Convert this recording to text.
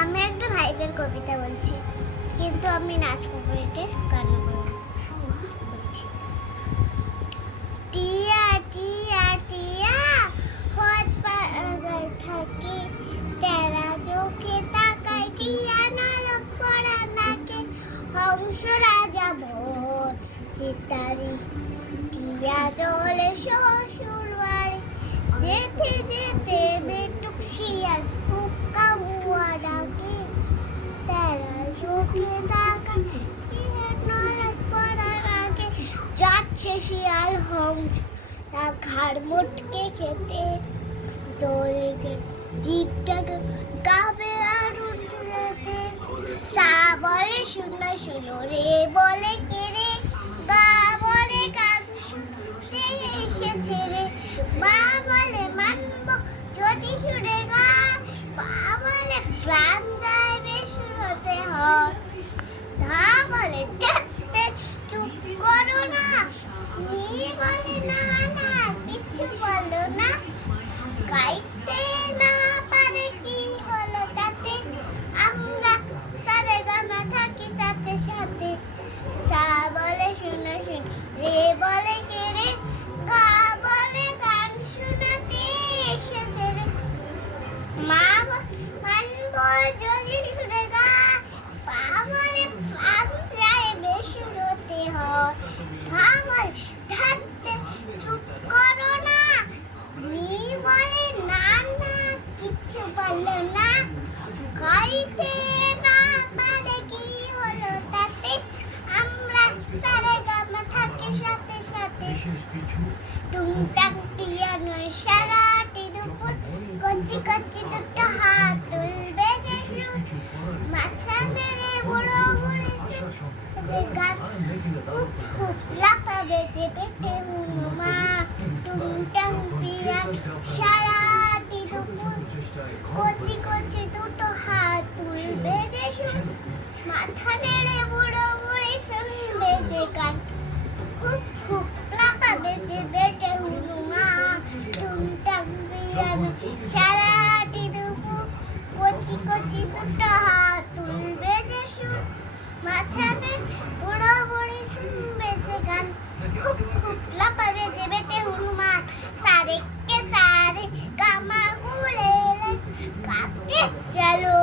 আমি একটা ভাইবের কবিতা বলছি, কিন্তু আমি নাচ করবো, এটা কান্না করবো বলছি। টিয়া টিয়া টিয়া খোঁজ পাড়ায় থাকি, তেরা চোখে তাকাই টিয়া নালক পড়া নাকে, হংস রাজা ভোর চিতারি টিয়া চলে শ্বশুর বাড়ি, যেতে যেতে বেটুক শিয়াল হুক্কা হুয়া ডাকে, তেরা চোখে তাকাই টিয়া নালক পড়া নাকে, যাচ্ছে শিয়াল হংস তার ঘাড় মোটকে খেতে, দৌড়ে জিভটাকে গাবে আর উঠতে, সা বলে শুনো শুনো, রে বলে কে রে, গা বলে গান শুনতে এসেছে রে, মা বলে মানবো যদি শুনে গান, পা বলে প্রাণ যায় বেসুরতে হয়, ধা বলে দেখতে চুপ করো না, নি বলে না না কিছু বলো না, গাইতে না পারে কি হলো তাতে, আমরা সারে গামা থাকি সাথে সাথে, সা বলে শুনো শুনো, রে বলে কে রে, গা বলে গান শোনাতে এসেছে রে, মা মানবো যদি শুনে গা, পা বলে প্রাণ যায় বেসুরতে হয়, ধা বলে থাকতে চুপ করো না, নি বলে না না কিছু বলো না, গাইতে না পারে কি হলো তাতে, আমরা সারে গামা থাকি সাথে সাথে, টুংটাং পিয়ানোর সারাটি দুপুর, কচি কচি দুটো হাত তুলবে যে সুর, মাছা মেরে বুড়ো বুড়ি যে গান, হুপ হুপ লাফাবে যে পেটে হুনুমা, টুংটাং পিয়ানো সারাটি দুপুর, কচি কচি দুটো হাত তুলবে যে সুর, মাথা নেড়ে বুড়ো বুড়ি শুনবে যে গান, হুপ হুপ লাফাবে যে পেটে হুনুমা, টুংটাং পিয়ানো সারাটি দুপুর, কচি কচি দুটো হাত তুলবে যে সুর, মাঝখানে বুড়ো বুড়ি শুনবে যে গান, হুপ হুপ লাফাবে যে পেটে হনুমান, সারে কে সারে গামা গুলে গাতে চলো।